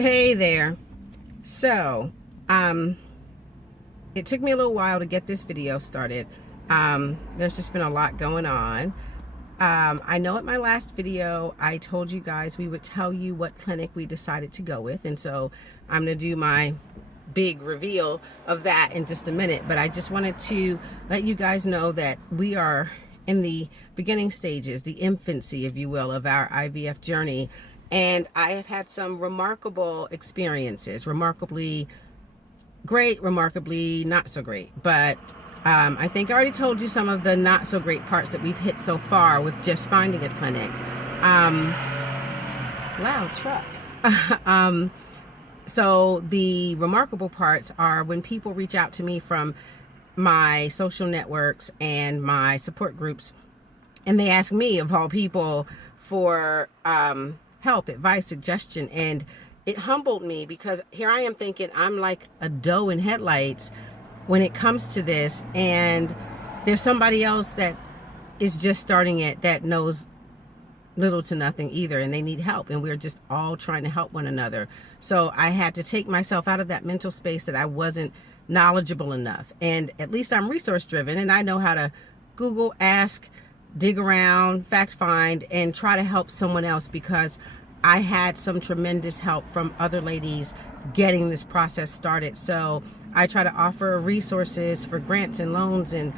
Hey there. So, it took me a little while to get this video started. There's just been a lot going on. I know at my last video, I told you guys we would tell you what clinic we decided to go with. And so I'm going to do my big reveal of that in just a minute. But I just wanted to let you guys know that we are in the beginning stages, the infancy, if you will, of our IVF journey. And I have had some remarkable experiences, remarkably great, remarkably not so great. But I think I already told you some of the not so great parts that we've hit so far with just finding a clinic. Loud truck. So the remarkable parts are when people reach out to me from my social networks and my support groups, and they ask me, of all people, for help, advice, suggestion. And it humbled me because here I am thinking I'm like a doe in headlights when it comes to this, and there's somebody else that is just starting it that knows little to nothing either, and they need help, and we're just all trying to help one another. So I had to take myself out of that mental space that I wasn't knowledgeable enough, and at least I'm resource driven, and I know how to Google, ask, dig around, fact find, and try to help someone else, because I had some tremendous help from other ladies getting this process started. So I try to offer resources for grants and loans and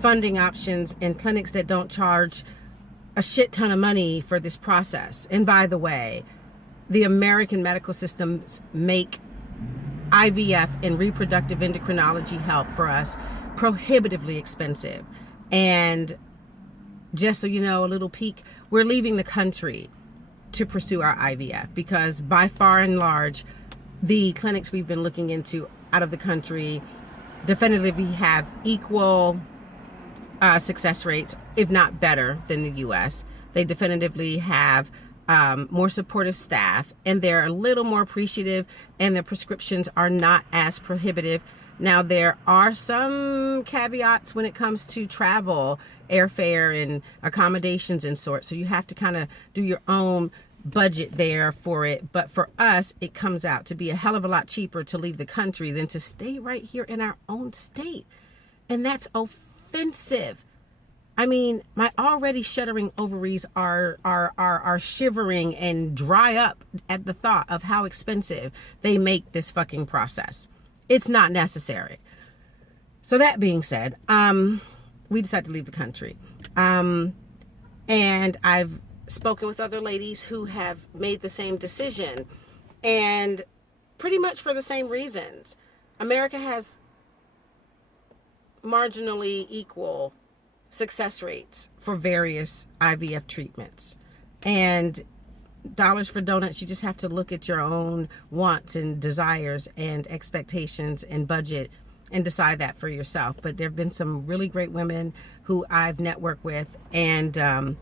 funding options and clinics that don't charge a shit ton of money for this process. And by the way, the American medical systems make IVF and reproductive endocrinology help for us prohibitively expensive. And just so you know, a little peek, we're leaving the country to pursue our IVF, because by far and large, the clinics we've been looking into out of the country definitively have equal success rates, if not better, than the US. They definitively have more supportive staff, and they're a little more appreciative, and their prescriptions are not as prohibitive. Now, there are some caveats when it comes to travel, airfare, and accommodations and sorts. So you have to kind of do your own budget there for it. But for us, it comes out to be a hell of a lot cheaper to leave the country than to stay right here in our own state. And that's offensive. I mean, my already shuddering ovaries are shivering and dry up at the thought of how expensive they make this fucking process. It's not necessary. So that being said, we decided to leave the country. And I've spoken with other ladies who have made the same decision, and pretty much for the same reasons. America has marginally equal success rates for various IVF treatments. And dollars for donuts, you just have to look at your own wants and desires and expectations and budget and decide that for yourself. But there have been some really great women who I've networked with, and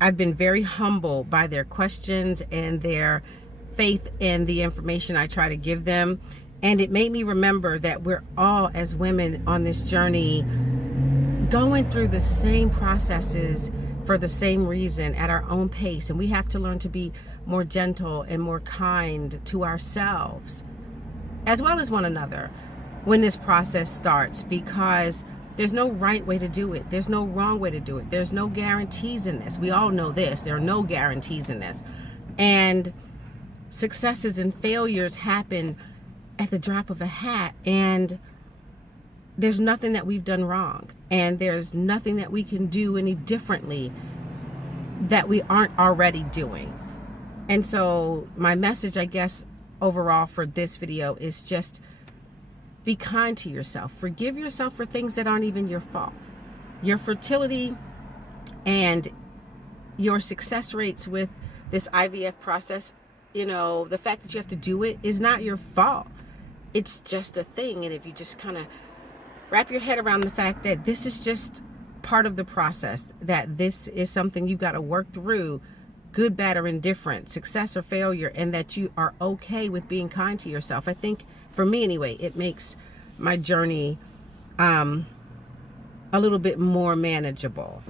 I've been very humbled by their questions and their faith in the information I try to give them. And it made me remember that we're all, as women on this journey, going through the same processes for the same reason at our own pace. And we have to learn to be more gentle and more kind to ourselves, as well as one another, when this process starts, because there's no right way to do it. There's no wrong way to do it. There's no guarantees in this. We all know this. There are no guarantees in this. And successes and failures happen at the drop of a hat. And there's nothing that we've done wrong. And there's nothing that we can do any differently that we aren't already doing. And so my message, I guess, overall for this video is just be kind to yourself. Forgive yourself for things that aren't even your fault. Your fertility and your success rates with this IVF process, you know, the fact that you have to do it is not your fault. It's just a thing. And if you just kind of wrap your head around the fact that this is just part of the process, that this is something you've got to work through, good, bad, or indifferent, success or failure, and that you are okay with being kind to yourself. I think, for me anyway, it makes my journey a little bit more manageable.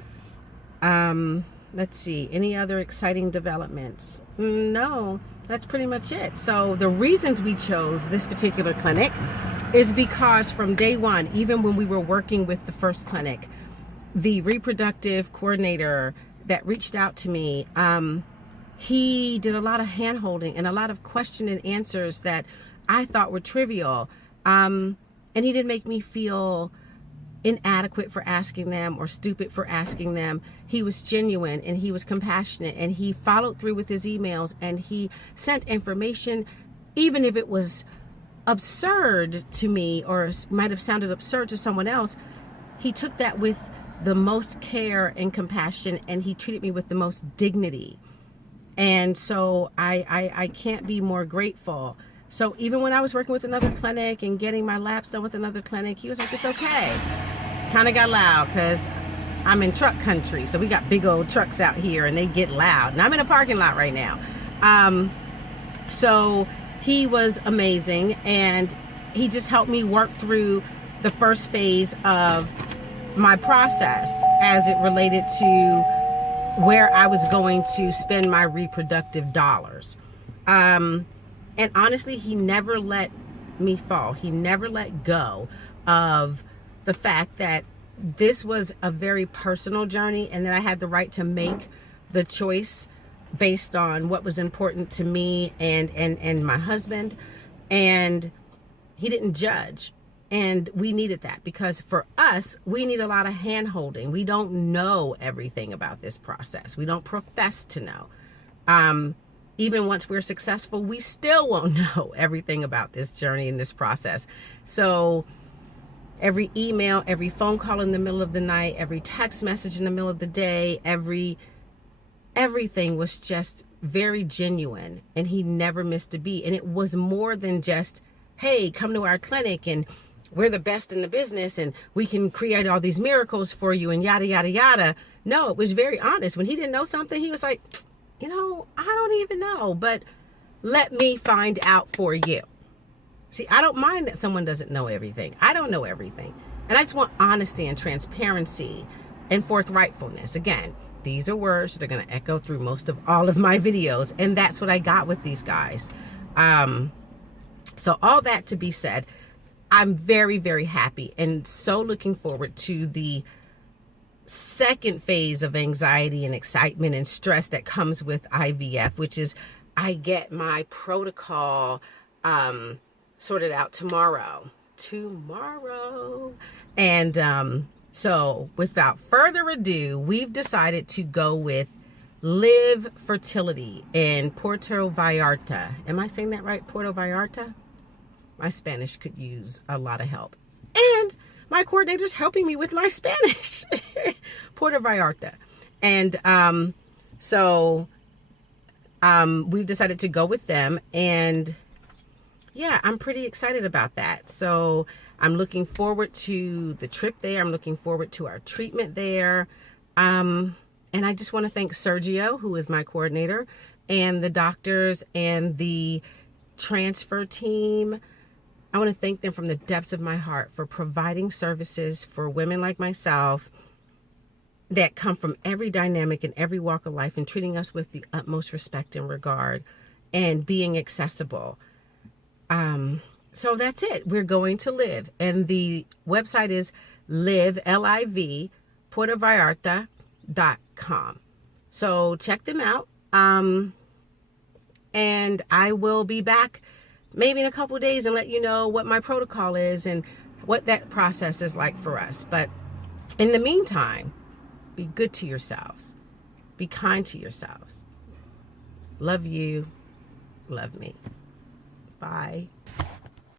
Let's see, any other exciting developments? No, That's pretty much it. So the reasons we chose this particular clinic is because from day one, even when we were working with the first clinic, the reproductive coordinator that reached out to me, he did a lot of hand holding and a lot of question and answers that I thought were trivial. And he didn't make me feel inadequate for asking them or stupid for asking them. He was genuine and he was compassionate, and he followed through with his emails, and he sent information, even if it was absurd to me or might have sounded absurd to someone else. He took that with the most care and compassion, and he treated me with the most dignity. And so I can't be more grateful. So even when I was working with another clinic and getting my labs done with another clinic, he was like, it's okay. Kind of got loud because I'm in truck country. So we got big old trucks out here and they get loud. And I'm in a parking lot right now. So he was amazing. And he just helped me work through the first phase of my process as it related to where I was going to spend my reproductive dollars. And honestly, he never let me fall. He never let go of the fact that this was a very personal journey, and that I had the right to make the choice based on what was important to me and my husband. And he didn't judge. And we needed that, because for us, we need a lot of hand holding. We don't know everything about this process. We don't profess to know. Even once we're successful, we still won't know everything about this journey and this process. So every email, every phone call in the middle of the night, every text message in the middle of the day, everything was just very genuine, and he never missed a beat. And it was more than just, hey, come to our clinic and we're the best in the business and we can create all these miracles for you and yada, yada, yada. No, it was very honest. When he didn't know something, he was like, I don't even know, but let me find out for you. See, I don't mind that someone doesn't know everything. I don't know everything. And I just want honesty and transparency and forthrightfulness. Again, these are words that are going to echo through most of all of my videos. And that's what I got with these guys. So all that to be said, I'm very, very happy and so looking forward to the second phase of anxiety and excitement and stress that comes with IVF, which is I get my protocol sorted out tomorrow. And so without further ado, we've decided to go with LIV Fertility in Puerto Vallarta. Am I saying that right? Puerto Vallarta? My Spanish could use a lot of help. And my coordinator's helping me with my Spanish. Puerto Vallarta. And we've decided to go with them. And yeah, I'm pretty excited about that. So I'm looking forward to the trip there. I'm looking forward to our treatment there. And I just want to thank Sergio, who is my coordinator, and the doctors and the transfer team. I want to thank them from the depths of my heart for providing services for women like myself that come from every dynamic and every walk of life, and treating us with the utmost respect and regard and being accessible. So that's it. We're going to LIV, and the website is LIV, L-I-V, PuertoVallarta.com. So check them out. And I will be back maybe in a couple of days and let you know what my protocol is and what that process is like for us. But in the meantime, be good to yourselves. Be kind to yourselves. Love you. Love me. Bye.